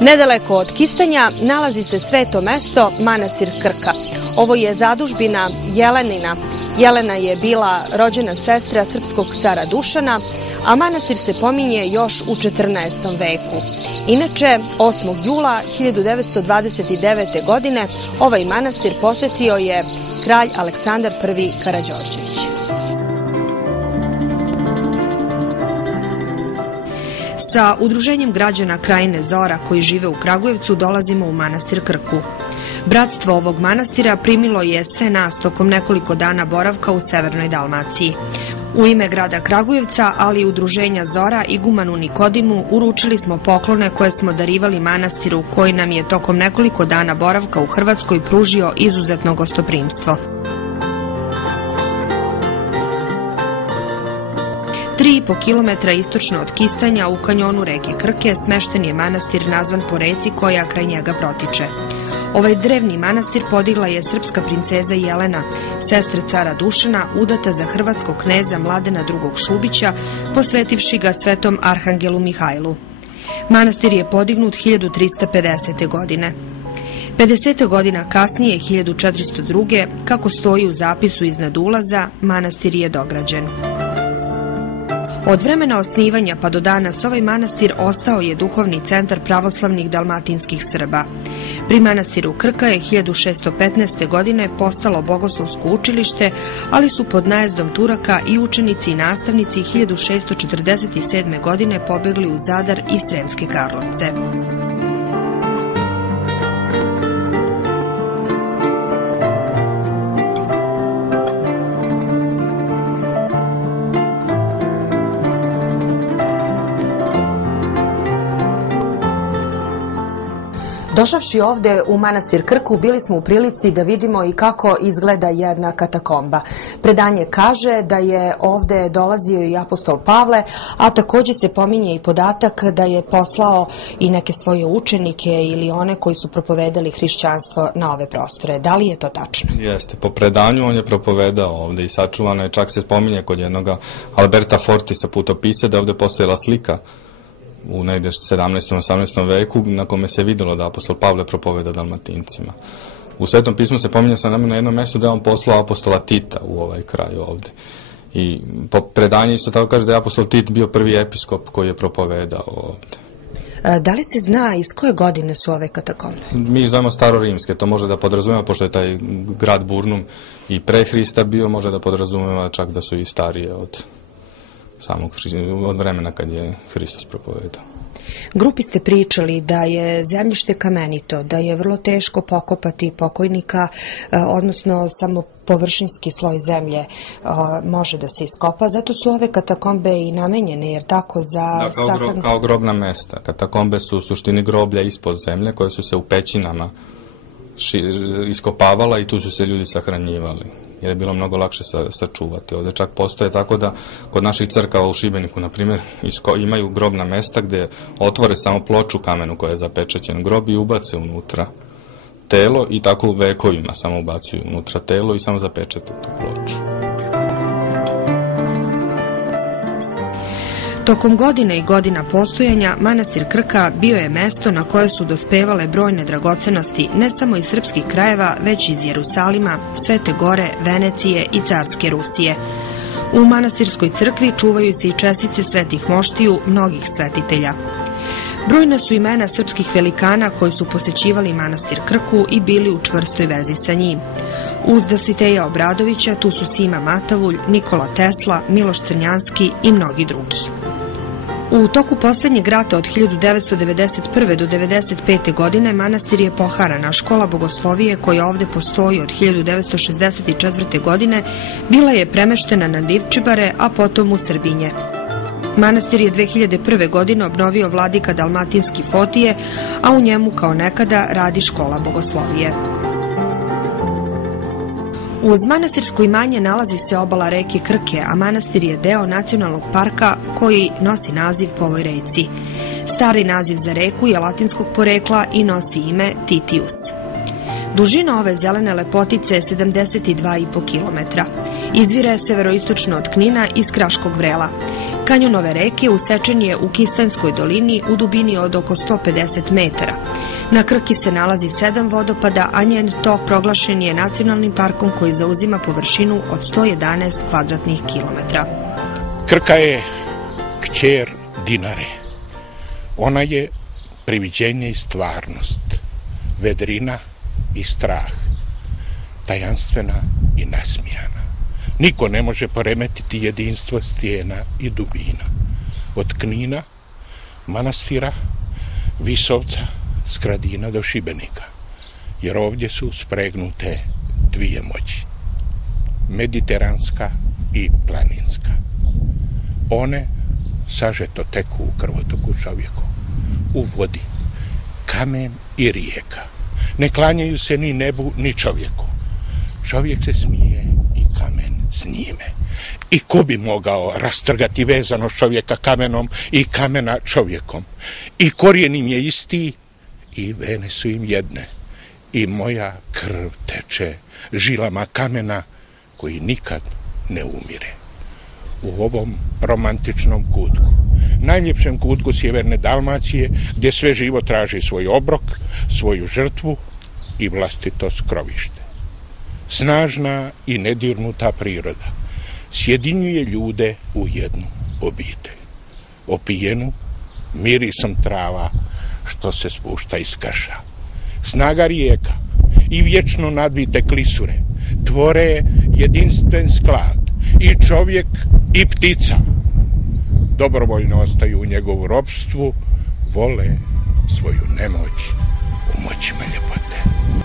Nedaleko od Kistanja nalazi se sveto mesto manastir Krka. Ovo je zadužbina Jelenina. Jelena je bila rođena sestra srpskog cara Dušana, a manastir se pominje još u 14. veku. Inače, 8. jula 1929. godine ovaj manastir posjetio je kralj Aleksandar I Karađorđević. Sa udruženjem građana krajine Zora koji žive u Kragujevcu dolazimo u manastir Krku. Bratstvo ovog manastira primilo je sve nas tokom nekoliko dana boravka u severnoj Dalmaciji. U ime grada Kragujevca, ali i udruženja Zora i igumanu Nikodimu uručili smo poklone koje smo darivali manastiru koji nam je tokom nekoliko dana boravka u Hrvatskoj pružio izuzetno gostoprimstvo. 3,5 kilometra istočno od Kistanja u kanjonu reke Krke smešten je manastir nazvan po reci koja kraj njega protiče. Ovaj drevni manastir podigla je srpska princeza Jelena, sestra cara Dušana, udata za hrvatskog kneza Mladena II. Šubića, posvetivši ga svetom arhangelu Mihajlu. Manastir je podignut 1350. godine. 50 godina kasnije, 1402. kako stoji u zapisu iznad ulaza, manastir je dograđen. Od vremena osnivanja pa do danas ovaj manastir ostao je duhovni centar pravoslavnih dalmatinskih Srba. Pri manastiru Krka je 1615. godine postalo bogoslovsko učilište, ali su pod najezdom Turaka i učenici i nastavnici 1647. godine pobegli u Zadar i Sremske Karlovce. Došavši ovde u manastir Krku, bili smo u prilici da vidimo i kako izgleda jedna katakomba. Predanje kaže da je ovde dolazio i apostol Pavle, a također se pominje i podatak da je poslao i neke svoje učenike ili one koji su propovedali hrišćanstvo na ove prostore. Da li je to tačno? Jeste, po predanju on je propovedao ovde i sačuvano je, čak se spominje kod jednog Alberta Fortisa putopisa da ovde postojala slika u negde 17. 18. veku na kome se videlo da apostol Pavle propoveda Dalmatincima. U Svetom pismu se pominje sa nama na jednom mjestu da je on poslao apostola Tita u ovaj kraj ovde. I po predanju isto tako kaže da je apostol Tit bio prvi episkop koji je propovedao ovde. Da li se zna iz koje godine su ove katakombe? Mi zovemo starorimske, to može da podrazumeva, pošto je taj grad Burnum i pre Hrista bio, može da podrazumeva čak da su i starije od vremena kad je Hristos propovedao. Grupi ste pričali da je zemljište kamenito, da je vrlo teško pokopati pokojnika, odnosno samo površinski sloj zemlje može da se iskopa, zato su ove katakombe i namenjene, jer tako za sahranu... Kao grobna mesta. Katakombe su u suštini groblja ispod zemlje koje su se u pećinama iskopavala i tu su se ljudi sahranjivali, jer je bilo mnogo lakše sačuvati. Ovde čak postoje tako da kod naših crkava u Šibeniku, na primjer, imaju grobna mesta gde otvore samo ploču kamenu koja je zapečaćen grob i ubace unutra telo i tako u vekovima samo ubacuju unutra telo i samo zapečate tu ploču. Tokom godine i godina postojanja, manastir Krka bio je mesto na koje su dospevale brojne dragocenosti ne samo iz srpskih krajeva, već iz Jerusalima, Svete Gore, Venecije i carske Rusije. U manastirskoj crkvi čuvaju se i čestice svetih moštiju mnogih svetitelja. Brojna su imena srpskih velikana koji su posećivali manastir Krku i bili u čvrstoj vezi sa njim. Uz Dositeja Obradovića tu su Sima Matavulj, Nikola Tesla, Miloš Crnjanski i mnogi drugi. U toku poslednjeg rata od 1991. do 1995. godine manastir je poharan, a škola bogoslovije koja ovde postoji od 1964. godine bila je premeštena na Divčibare, a potom u Srbinje. Manastir je 2001. godine obnovio vladika Dalmatinski Fotije, a u njemu kao nekada radi škola bogoslovije. Uz manastirsko imanje nalazi se obala reke Krke, a manastir je deo nacionalnog parka koji nosi naziv po ovoj reci. Stari naziv za reku je latinskog porekla i nosi ime Titius. Dužina ove zelene lepotice je 72,5 km. Izvire severoistočno od Knina iz Kraškog vrela. Kanjon ove reke usečen je u Kistanskoj dolini u dubini od oko 150 metara. Na Krki se nalazi 7 vodopada, a njen tok proglašen je nacionalnim parkom koji zauzima površinu od 111 kvadratnih kilometara. Krka je kćer Dinare. Ona je priviđenje i stvarnost, vedrina i strah, tajanstvena i nasmijana. Niko ne može poremetiti jedinstvo scena i dubina. Od Knina, manastira, Visovca, Skradina do Šibenika, jer ovdje su spregnute dvije moći, mediteranska i planinska. One sažeto teku u krvotoku čovjeku, u vodi, kamen i rijeka. Ne klanjaju se ni nebu, ni čovjeku. Čovjek se smije i kamen s njime. I ko bi mogao rastrgati vezanost čovjeka kamenom i kamena čovjekom? I korijen im je isti i vene su im jedne. I moja krv teče žilama kamena koji nikad ne umire. U ovom romantičnom kutku, najljepšem kutku sjeverne Dalmacije, gdje sve živo traži svoj obrok, svoju žrtvu i vlastito skrovište. Snažna i nedirnuta priroda sjedinjuje ljude u jednu obitelj, opijenu mirisom trava što se spušta iz krša. Snaga rijeka i vječno nadvite klisure tvore jedinstven sklad i čovjek i ptica dobrovoljno ostaju u njegovu ropstvu, vole svoju nemoć u moćima ljepote.